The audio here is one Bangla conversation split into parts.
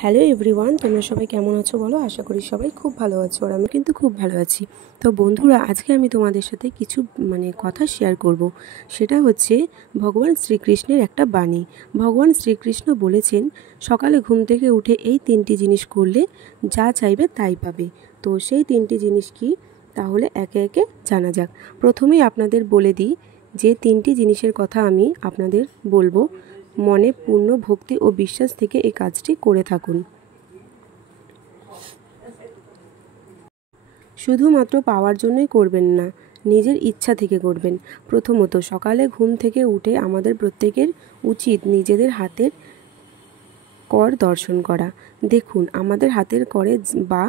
হ্যালো এভরিওয়ান, তোমরা সবাই কেমন আছো বলো? আশা করি সবাই খুব ভালো আছো, আর আমি কিন্তু খুব ভালো আছি। তো বন্ধুরা, আজকে আমি তোমাদের সাথে কিছু কথা শেয়ার করব। সেটা হচ্ছে ভগবান শ্রীকৃষ্ণের একটা বাণী। ভগবান শ্রীকৃষ্ণ বলেছেন, সকালে ঘুম থেকে উঠে এই তিনটি জিনিস করলে যা চাইবে তাই পাবে। তো সেই তিনটি জিনিস কি, তাহলে একে একে জানা যাক। প্রথমেই আপনাদের বলে দিই যে তিনটি জিনিসের কথা আমি আপনাদের বলবো। মনে পূর্ণ ভক্তি ও বিশ্বাস থেকে এই কাজটি করে থাকুন। শুধুমাত্র পাওয়ার জন্যই করবেন না, নিজের ইচ্ছা থেকে করবেন। প্রথমত, সকালে ঘুম থেকে উঠে আমাদের প্রত্যেকের উচিত নিজেদের হাতের কর দর্শন করা। দেখুন, আমাদের হাতের করে বা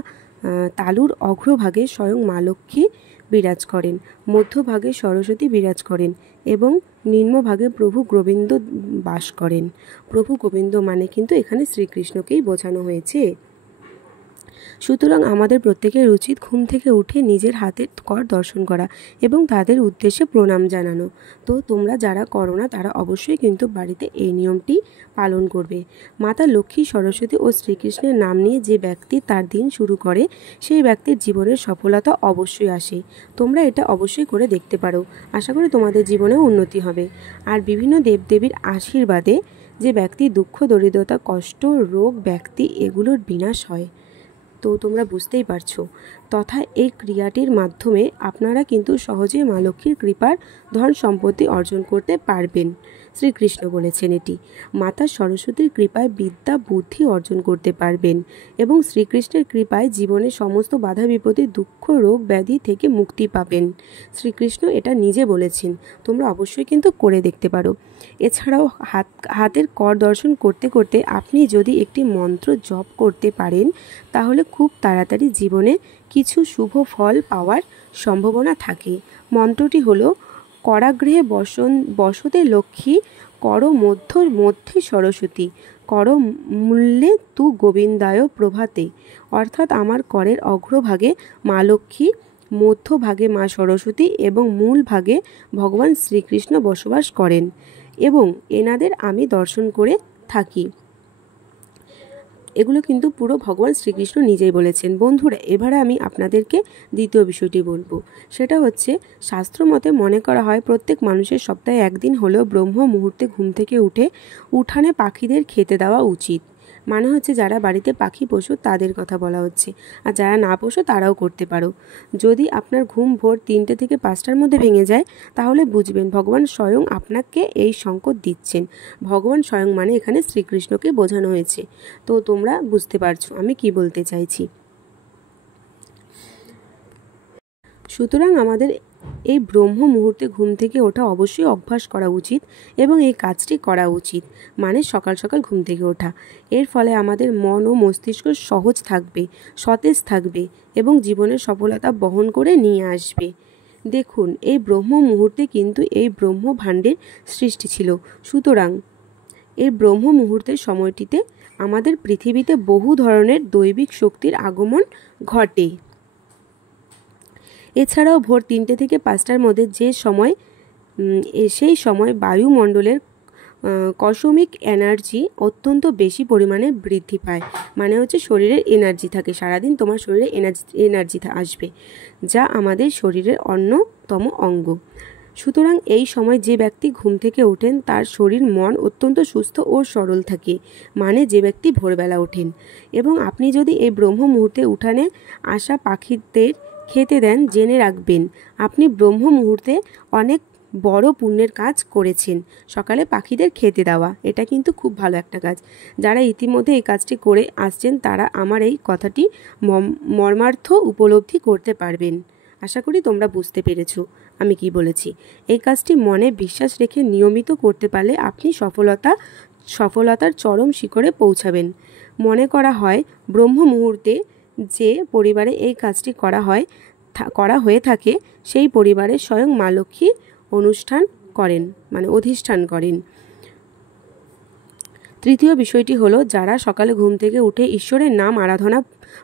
তালুর অগ্রভাগে স্বয়ং মা লক্ষ্মী বিরাজ করেন, মধ্যভাগে সরস্বতী বিরাজ করেন এবং নিম্নভাগে প্রভু গোবিন্দ বাস করেন। প্রভু গোবিন্দ মানে কিন্তু এখানে শ্রীকৃষ্ণকেই বোঝানো হয়েছে। সুতরাং আমাদের প্রত্যেকের উচিত ঘুম থেকে উঠে নিজের হাতের কর দর্শন করা এবং তাদের উদ্দেশ্যে প্রণাম জানানো। তো তোমরা যারা করো না তারা অবশ্যই কিন্তু বাড়িতে এই নিয়মটি পালন করবে। মাতা লক্ষ্মী, সরস্বতী ও শ্রীকৃষ্ণের নাম নিয়ে যে ব্যক্তি তার দিন শুরু করে, সেই ব্যক্তির জীবনের সফলতা অবশ্যই আসে। তোমরা এটা অবশ্যই করে দেখতে পারো। আশা করি তোমাদের জীবনেও উন্নতি হবে। আর বিভিন্ন দেবদেবীর আশীর্বাদে যে ব্যক্তি দুঃখ, দরিদ্রতা, কষ্ট, রোগ, ব্যক্তি এগুলোর বিনাশ হয়। তো তোমরা বুঝতেই পারছো। তথা এই ক্রিয়াটির মাধ্যমে আপনারা কিন্তু সহজেই মা লক্ষ্মীর কৃপার ধন সম্পত্তি অর্জন করতে পারবেন। শ্রীকৃষ্ণ বলেছেন এটি। মাতা সরস্বতীর কৃপায় বিদ্যা বুদ্ধি অর্জন করতে পারবেন এবং শ্রীকৃষ্ণের কৃপায় জীবনে সমস্ত বাধা বিপত্তি, দুঃখ, রোগ, ব্যাধি থেকে মুক্তি পাবেন। শ্রীকৃষ্ণ এটা নিজে বলেছেন। তোমরা অবশ্যই কিন্তু করে দেখতে পারো। এছাড়াও হাতের কর দর্শন করতে করতে আপনি যদি একটি মন্ত্র জপ করতে পারেন, তাহলে খুব তাড়াতাড়ি জীবনে কিছু শুভ ফল পাওয়ার সম্ভাবনা থাকে। মন্ত্রটি হলো, করাগৃহে বসতে লক্ষ্মী, কর মধ্যে সরস্বতী, কর মূল্যে তু গোবিন্দায় প্রভাতে। অর্থাৎ আমার করের অগ্রভাগে মা লক্ষ্মী, মধ্যভাগে মা সরস্বতী এবং মূল ভাগে ভগবান শ্রীকৃষ্ণ বসবাস করেন এবং এনাদের আমি দর্শন করে থাকি। এগুলো কিন্তু পুরো ভগবান শ্রীকৃষ্ণ নিজেই বলেছেন। বন্ধুরা, এবারে আমি আপনাদেরকে দ্বিতীয় বিষয়টি বলবো। সেটা হচ্ছে, শাস্ত্র মতে মনে করা হয় প্রত্যেক মানুষের সপ্তাহে একদিন হলেও ব্রহ্ম মুহূর্তে ঘুম থেকে উঠে উঠানে পাখিদের খেতে দেওয়া উচিত। মানে হচ্ছে, যারা বাড়িতে পাখি পোষো তাদের কথা বলা হচ্ছে, আর যারা না পোষো তারাও করতে পারো। যদি আপনার ঘুম ভোর 3টে থেকে 5টার মধ্যে ভেঙে যায়, তাহলে বুঝবেন ভগবান স্বয়ং আপনাকে এই সংকেত দিচ্ছেন। ভগবান স্বয়ং মানে এখানে শ্রীকৃষ্ণকে বোঝানো হয়েছে। তো তোমরা বুঝতে পারছো আমি কি বলতে চাইছি। সুতরাং আমাদের এই ব্রহ্ম মুহূর্তে ঘুম থেকে ওঠা অবশ্যই অভ্যাস করা উচিত এবং এই কাজটি করা উচিত, মানে সকাল সকাল ঘুম থেকে ওঠা। এর ফলে আমাদের মন ও মস্তিষ্ক সহজ থাকবে, সতেজ থাকবে এবং জীবনের সফলতা বহন করে নিয়ে আসবে। দেখুন, এই ব্রহ্ম মুহূর্তে কিন্তু এই ব্রহ্মভাণ্ডের সৃষ্টি ছিল। সুতরাং এই ব্রহ্ম মুহূর্তের সময়টিতে আমাদের পৃথিবীতে বহু ধরনের দৈবিক শক্তির আগমন ঘটে। এছাড়াও ভোর 3টে থেকে 5টার মধ্যে সেই সময় বায়ুমণ্ডলের কসমিক এনার্জি অত্যন্ত বেশি পরিমাণে বৃদ্ধি পায়। মানে হচ্ছে শরীরের এনার্জি থাকে, সারাদিন তোমার শরীরে এনার্জি আসবে, যা আমাদের শরীরের অন্যতম অঙ্গ। সুতরাং এই সময় যে ব্যক্তি ঘুম থেকে ওঠেন তার শরীর মন অত্যন্ত সুস্থ ও সরল থাকে, মানে যে ব্যক্তি ভোরবেলা ওঠেন। এবং আপনি যদি এই ব্রহ্ম মুহূর্তে উঠানে আসা পাখিদের খেতে দেন, জেনে রাখবেন আপনি ব্রহ্ম মুহূর্তে অনেক বড় পুণ্যের কাজ করেছেন। সকালে পাখিদের খেতে দেওয়া এটা কিন্তু খুব ভালো একটা কাজ। যারা ইতিমধ্যে এই কাজটি করে আসছেন তারা আমার এই কথাটি মর্মার্থ উপলব্ধি করতে পারবেন। আশা করি তোমরা বুঝতে পেরেছো আমি কি বলেছি। এই কাজটি মনে বিশ্বাস রেখে নিয়মিত করতে পারলে আপনি সফলতার চরম শিখরে পৌঁছাবেন। মনে করা হয় ব্রহ্ম মুহূর্তে যে পরিবারে এই কাজটি করা হয়ে থাকে, সেই পরিবারে স্বয়ং মা লক্ষ্মী অধিষ্ঠান করেন। তৃতীয় বিষয়টি হলো, যারা সকালে ঘুম থেকে উঠে ঈশ্বরের নাম আরাধনা,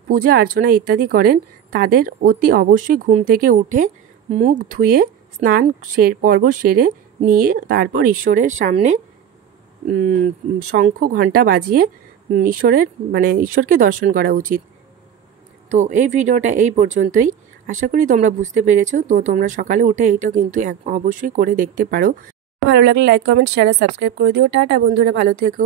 পূজা অর্চনা ইত্যাদি করেন, তাদের অতি অবশ্যই ঘুম থেকে উঠে মুখ ধুয়ে স্নান পর্ব সেরে নিয়ে তারপর ঈশ্বরের সামনে শঙ্খ ঘণ্টা বাজিয়ে ঈশ্বরকে দর্শন করা উচিত। তো এই ভিডিওটা এই পর্যন্তই। আশা করি তোমরা বুঝতে পেরেছো। তো তোমরা সকালে উঠে এইটা কিন্তু অবশ্যই করে দেখতে পারো। ভালো লাগলে লাইক, কমেন্ট, শেয়ার আর সাবস্ক্রাইব করে দিও। টাটা বন্ধুরা, ভালো থেকো।